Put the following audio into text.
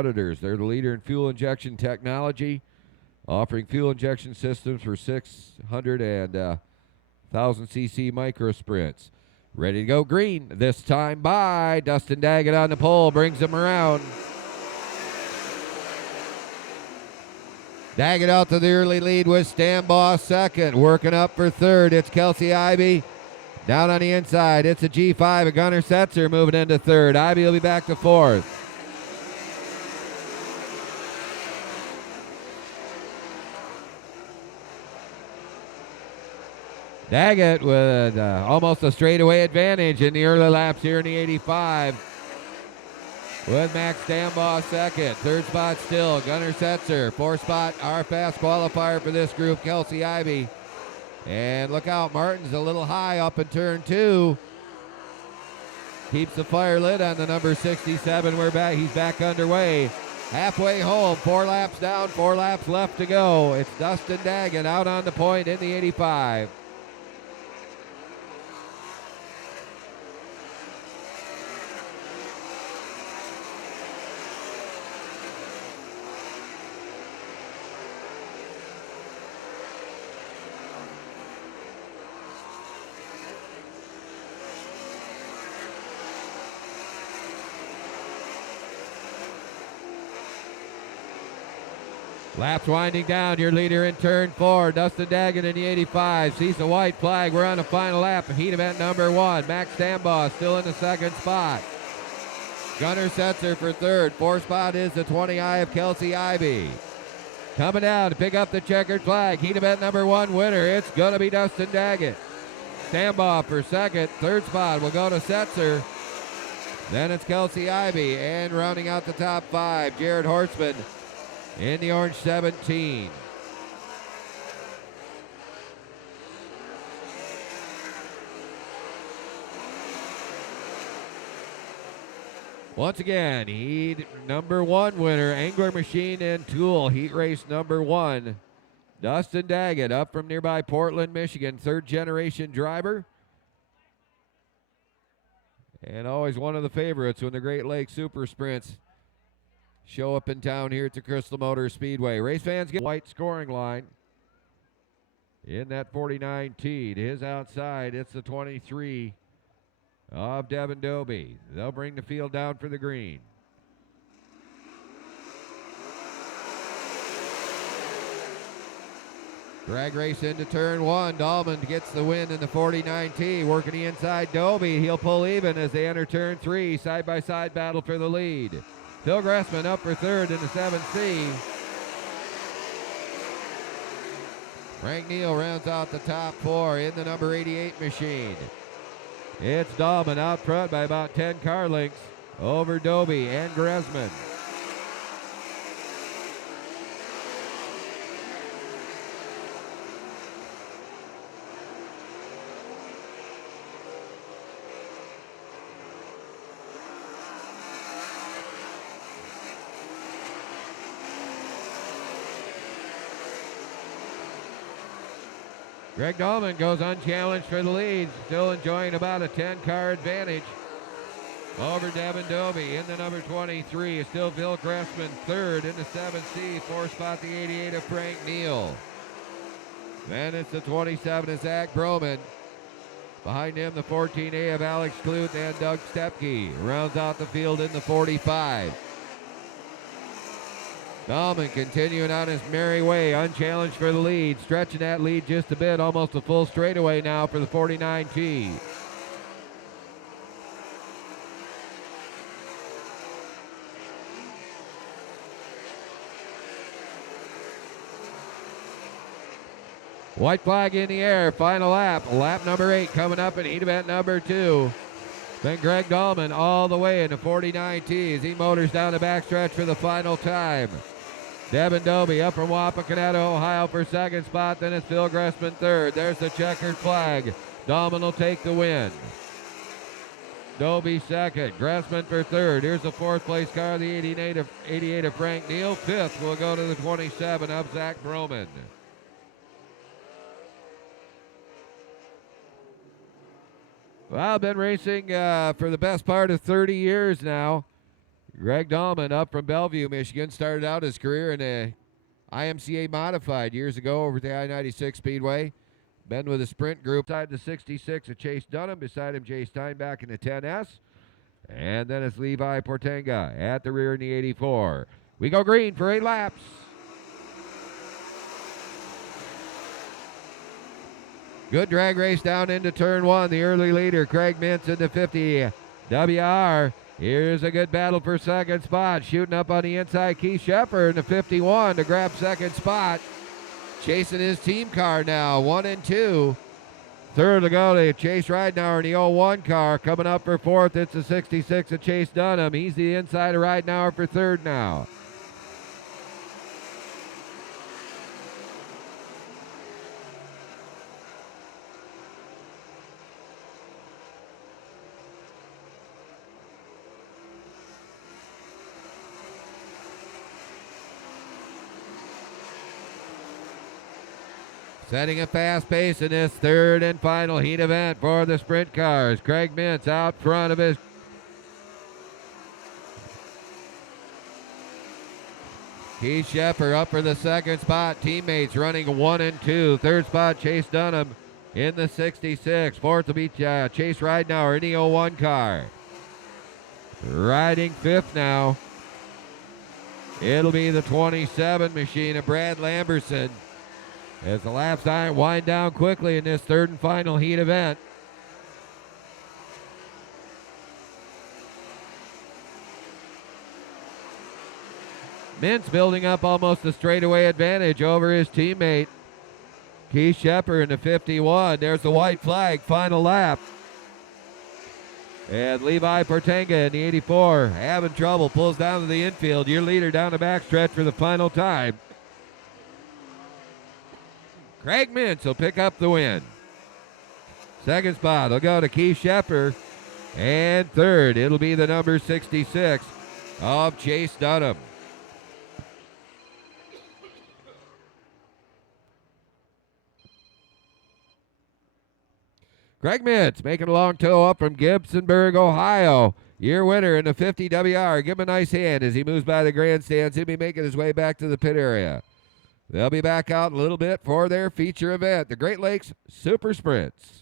competitors. They're the leader in fuel injection technology, offering fuel injection systems for 600 and 1,000 cc micro sprints. Ready to go green. This time by Dustin Daggett on the pole, brings him around. Daggett out to the early lead with Stambaugh second. Working up for third, it's Kelsey Ivy. Down on the inside, it's a G5, a Gunnar Setzer moving into third. Ivy will be back to fourth. Daggett with almost a straightaway advantage in the early laps here in the 85. With Max Stambaugh second. Third spot still Gunnar Setzer. Fourth spot, our fast qualifier for this group, Kelsey Ivy. And look out, Martin's a little high up in turn 2. Keeps the fire lit on the number 67. We're back. He's back underway. Halfway home, 4 laps down, 4 laps left to go. It's Dustin Daggett out on the point in the 85. Laps winding down, your leader in turn 4, Dustin Daggett in the 85. Sees the white flag, we're on the final lap. Heat event number 1, Max Stambaugh still in the second spot. Gunnar Setzer for third. Fourth spot is the 20i of Kelsey Ivy. Coming down to pick up the checkered flag. Heat event number 1 winner, it's going to be Dustin Daggett. Stambaugh for second. Third spot will go to Setzer. Then it's Kelsey Ivy. And rounding out the top 5, Jared Horstman in the orange 17. Once again, heat number 1 winner, Angler Machine and Tool, heat race number 1. Dustin Daggett up from nearby Portland, Michigan, third generation driver. And always one of the favorites when the Great Lakes Super Sprints show up in town here at the Crystal Motors Speedway. Race fans get white scoring line in that 49T. To his outside, it's the 23 of Devin Dobie. They'll bring the field down for the green. Drag race into turn 1. Dahlman gets the win in the 49T. Working the inside Dobie. He'll pull even as they enter turn 3. Side-by-side battle for the lead. Phil Gressman up for third in the 7C. Frank Neal rounds out the top 4 in the number 88 machine. It's Dahlman out front by about 10 car lengths over Dobie and Gressman. Greg Dahlman goes unchallenged for the lead, still enjoying about a 10-car advantage over Devin Dobie. In the number 23 is still Phil Gressman, third in the 7C, fourth spot the 88 of Frank Neal. Then it's the 27 of Zach Broman. Behind him, the 14A of Alex Kluth and Doug Stepke. Rounds out the field in the 45. Dahlman continuing on his merry way, unchallenged for the lead, stretching that lead just a bit, almost a full straightaway now for the 49T. White flag in the air, final lap, lap number 8 coming up in heat event number 2. Then Greg Dahlman all the way in the 49T as he motors down the backstretch for the final time. Devin Dobie up from Wapakoneta, Ohio for second spot. Then it's Phil Gressman third. There's the checkered flag. Dahlman will take the win. Dobie second. Gressman for third. Here's the fourth place car, the 88 of Frank Neal. Fifth will go to the 27 of Zach Broman. Well, I've been racing for the best part of 30 years now. Greg Dahlman up from Bellevue, Michigan. Started out his career in a IMCA modified years ago over at the I-96 Speedway. Been with a sprint group. Beside the 66 of Chase Dunham. Beside him, Jay Steinbach in the 10S. And then it's Levi Portenga at the rear in the 84. We go green for 8 laps. Good drag race down into turn 1. The early leader, Craig Mintz in the 50 WR. Here's a good battle for second spot. Shooting up on the inside, Keith Shepard in the 51 to grab second spot. Chasing his team car now, 1 and 2. Third to go to Chase Ridenauer in the 01 car. Coming up for fourth, it's the 66 of Chase Dunham. He's the inside of Ridenauer for third now. Setting a fast pace in this third and final heat event for the sprint cars. Craig Mintz out front of his. Keith Shepard up for the second spot. Teammates running 1 and 2. Third spot, Chase Dunham in the 66. Fourth will be Chase Ridenauer in the 01 car. Riding fifth now. It'll be the 27 machine of Brad Lamberson. As the laps wind down quickly in this third and final heat event. Mintz building up almost a straightaway advantage over his teammate, Keith Shepard in the 51. There's the white flag, final lap. And Levi Portenga in the 84 having trouble, pulls down to the infield. Your leader down the backstretch for the final time. Craig Mintz will pick up the win. Second spot will go to Keith Shepard. And third, it'll be the number 66 of Chase Dunham. Craig Mintz making a long tow up from Gibsonburg, Ohio. Your winner in the 50 WR. Give him a nice hand as he moves by the grandstands. He'll be making his way back to the pit area. They'll be back out in a little bit for their feature event, the Great Lakes Super Sprints.